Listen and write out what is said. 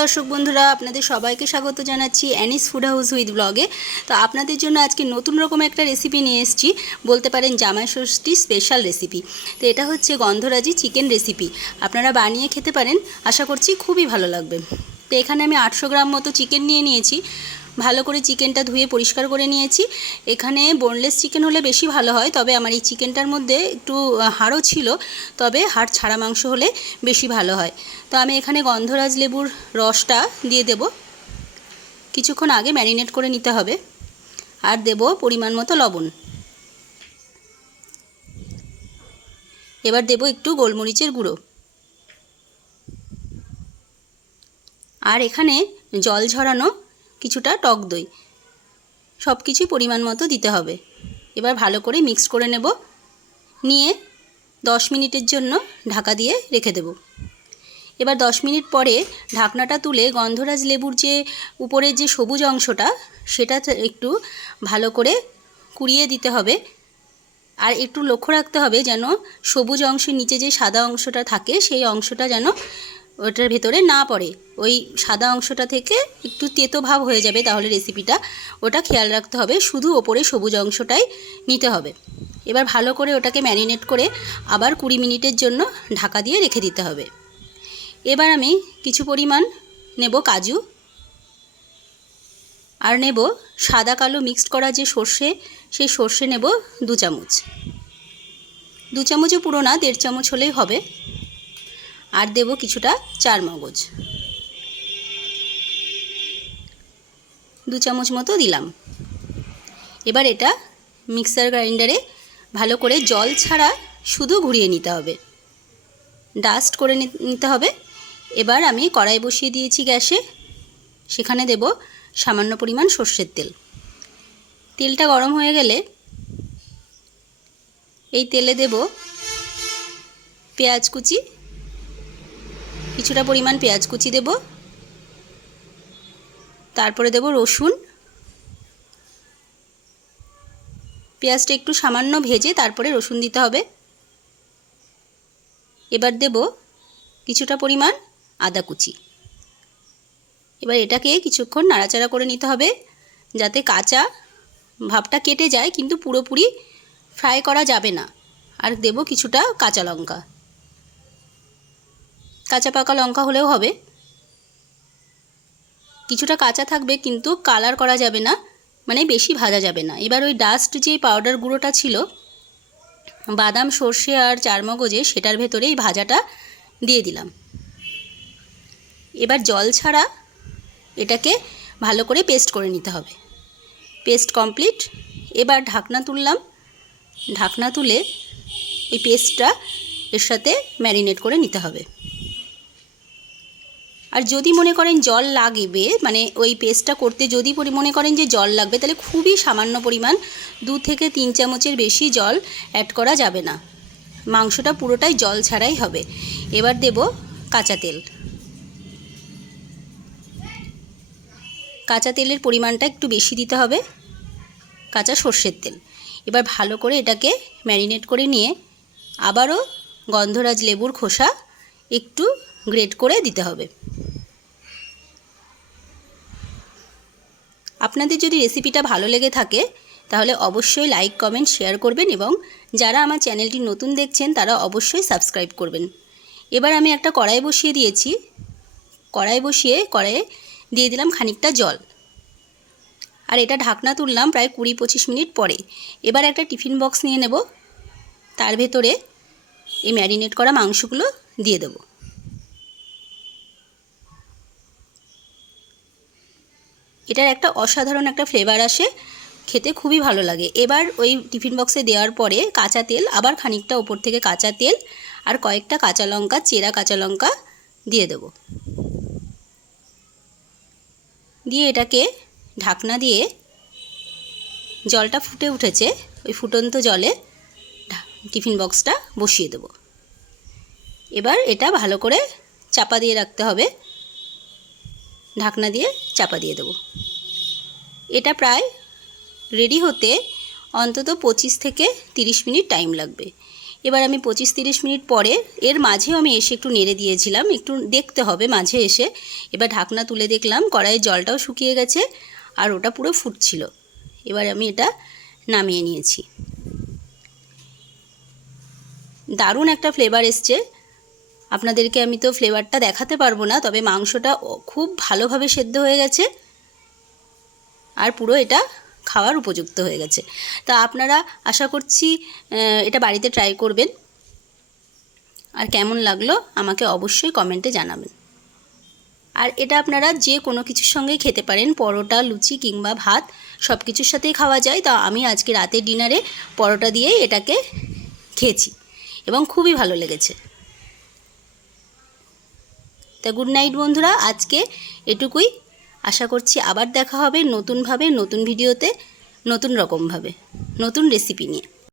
দর্শক বন্ধুরা, আপনাদের সবাইকে স্বাগত জানাচ্ছি অ্যানিস ফুড হাউস উইথ ব্লগে। তো আপনাদের জন্য আজকে নতুন রকম একটা রেসিপি নিয়ে এসেছি, বলতে পারেন জামাই ষষ্ঠী স্পেশাল রেসিপি তো এটা হচ্ছে গন্ধরাজি চিকেন রেসিপি আপনারা বানিয়ে খেতে পারেন, আশা করছি খুবই ভালো লাগবে। তো এখানে আমি আটশো গ্রাম মতো চিকেন নিয়ে নিয়েছি। ভালো করে চিকেনটা ধুয়ে পরিষ্কার করে নিয়েছি। এখানে বোনলেস চিকেন হলে বেশি ভালো হয়, তবে আমার এই চিকেনটার মধ্যে একটু হাড়ও ছিল, তবে হাড় ছাড়া মাংস হলে বেশি ভালো হয়। তো আমি এখানে গন্ধরাজ লেবুর রসটা দিয়ে দেব। কিছুক্ষণ আগে ম্যারিনেট করে নিতে হবে, আর দেব পরিমাণ মতো লবণ। এবার দেব একটু গোলমরিচের গুঁড়ো। আর এখানে জল ঝরানো কিছুটা টক দই। সব কিছুই পরিমাণ মতো দিতে হবে। এবার ভালো করে মিক্স করে নেব। নিয়ে দশ মিনিটের জন্য ঢাকা দিয়ে রেখে দেব। এবার দশ মিনিট পরে ঢাকনাটা তুলে গন্ধরাজ লেবুর যে উপরের যে সবুজ অংশটা, সেটা একটু ভালো করে কুড়িয়ে দিতে হবে। আর একটু লক্ষ্য রাখতে হবে যেন সবুজ অংশের নিচে যে সাদা অংশটা থাকে, সেই অংশটা যেন ওটার ভেতরে না পড়ে। ওই সাদা অংশটা থেকে একটু তেতো ভাব হয়ে যাবে তাহলে রেসিপিটা ওটা খেয়াল রাখতে হবে, শুধু ওপরে সবুজ অংশটাই নিতে হবে। এবার ভালো করে ওটাকে ম্যারিনেট করে আবার কুড়ি মিনিটের জন্য ঢাকা দিয়ে রেখে দিতে হবে। এবার আমি কিছু পরিমাণ নেব কাজু। আর নেব সাদা কালো মিক্সড করা যে সর্ষে, সেই সর্ষে নেব দু চামচ। দু চামচও পুরো না দেড় চামচ হলেই হবে। আর দেব কিছুটা চার মগজ। দু চামচ মতো দিলাম। এবার এটা মিক্সার গ্রাইন্ডারে ভালো করে জল ছাড়া শুধু ঘুরিয়ে নিতে হবে। ডাস্ট করে নিতে হবে। এবার আমি কড়াই বসিয়ে দিয়েছি গ্যাসে। সেখানে দেব সামান্য পরিমাণ সর্ষের তেল। তেলটা গরম হয়ে গেলে এই তেলে দেব পেঁয়াজ কুচি কিছুটা পরিমাণ পেঁয়াজ কুচি দেব। তারপরে দেব রসুন। পেঁয়াজটা একটু সামান্য ভেজে তারপরে রসুন দিতে হবে। এবার দেব কিছুটা পরিমাণ আদা কুচি। এবার এটাকে কিছুক্ষণ নাড়াচাড়া করে নিতে হবে যাতে কাঁচা ভাবটা কেটে যায়, কিন্তু পুরোপুরি ফ্রাই করা যাবে না। আর দেব কিছুটা কাঁচা লঙ্কা। কাঁচা পাকা লঙ্কা হলেও হবে। কিছুটা কাঁচা থাকবে, কিন্তু কালার করা যাবে না মানে বেশি ভাজা যাবে না। এবার ওই ডাস্ট যে পাউডার গুঁড়োটা ছিল, বাদাম, সর্ষে আর চারমগজে, সেটার ভেতরে এই ভাজাটা দিয়ে দিলাম। এবার জল ছাড়া এটাকে ভালো করে পেস্ট করে নিতে হবে। পেস্ট কমপ্লিট এবার ঢাকনা তুললাম। ঢাকনা তুলে এই পেস্টটা এর সাথে ম্যারিনেট করে নিতে হবে। আর যদি মনে করেন জল লাগবে মানে ওই পেস্টটা করতে যদি মনে করেন যে জল লাগবে, তাহলে খুবই সামান্য পরিমাণ দু থেকে তিন চামচের বেশি জল অ্যাড করা যাবে না। মাংসটা পুরোটাই জল ছাড়াই হবে। এবার দেব কাঁচা তেল। কাঁচা তেলের পরিমাণটা একটু বেশি দিতে হবে। কাঁচা সর্ষের তেল। এবার ভালো করে এটাকে ম্যারিনেট করে নিয়ে আবারও গন্ধরাজ লেবুর খোসা একটু গ্রেট করে দিতে হবে। আপনাদের যদি রেসিপিটা ভালো লেগে থাকে, তাহলে অবশ্যই লাইক কমেন্ট শেয়ার করবেন এবং যারা আমার চ্যানেলটি নতুন দেখছেন, তারা অবশ্যই সাবস্ক্রাইব করবেন। এবার আমি একটা কড়াই বসিয়ে দিয়েছি। কড়াই বসিয়ে কড়াইয়ে দিয়ে দিলাম খানিকটা জল। আর এটা ঢাকনা তুললাম প্রায় কুড়ি পঁচিশ মিনিট পরে। এবার একটা টিফিন বক্স নিয়ে নেব। তার ভেতরে এই ম্যারিনেট করা মাংসগুলো দিয়ে দেবো। এটার একটা অসাধারণ একটা ফ্লেভার আসে, খেতে খুবই ভালো লাগে। এবার ওই টিফিন বক্সে দেওয়ার পরে কাঁচা তেল, আবার খানিকটা ওপর থেকে কাঁচা তেল আর কয়েকটা কাঁচা লঙ্কা, চেরা কাঁচা লঙ্কা দিয়ে দেব। দিয়ে এটাকে ঢাকনা দিয়ে জলটা ফুটে উঠেছে, ওই ফুটন্ত জলে টিফিন বক্সটা বসিয়ে দেব। এবার এটা ভালো করে চাপা দিয়ে রাখতে হবে। ঢাকনা দিয়ে চাপা দিয়ে দেবো। এটা প্রায় রেডি হতে অন্তত পঁচিশ থেকে তিরিশ মিনিট টাইম লাগবে। এবার আমি পঁচিশ তিরিশ মিনিট পরে এর মাঝেও আমি এসে একটু নেড়ে দিয়েছিলাম, একটু দেখতে হবে মাঝে এসে। এবার ঢাকনা তুলে দেখলাম কড়াইয়ের জলটাও শুকিয়ে গেছে আর ওটা পুরো ফুটছিল। এবার আমি এটা নামিয়ে নিয়েছি। দারুণ একটা ফ্লেভার এসছে। আপনাদেরকে আমি তো ফ্লেভারটা দেখাতে পারব না, তবে মাংসটা খুব ভালোভাবে সেদ্ধ হয়ে গেছে। আর পুরো এটা খাওয়ার উপযুক্ত হয়ে গেছে। তা আপনারা আশা করছি এটা বাড়িতে ট্রাই করবেন। আর কেমন লাগল আমাকে অবশ্যই কমেন্টে জানাবেন। আর এটা আপনারা যে কোনো কিছুর সঙ্গেই খেতে পারেন, পরোটা, লুচি কিংবা ভাত সব কিছুর সাথেই খাওয়া যায়। তা আমি আজকে রাতের ডিনারে পরোটা দিয়েই এটাকে খেয়েছি এবং খুবই ভালো লেগেছে। তা গুড নাইট বন্ধুরা, আজকে এটুকুই। আশা করছি আবার দেখা হবে নতুনভাবে নতুন ভিডিওতে নতুন রকমভাবে নতুন রেসিপি নিয়ে।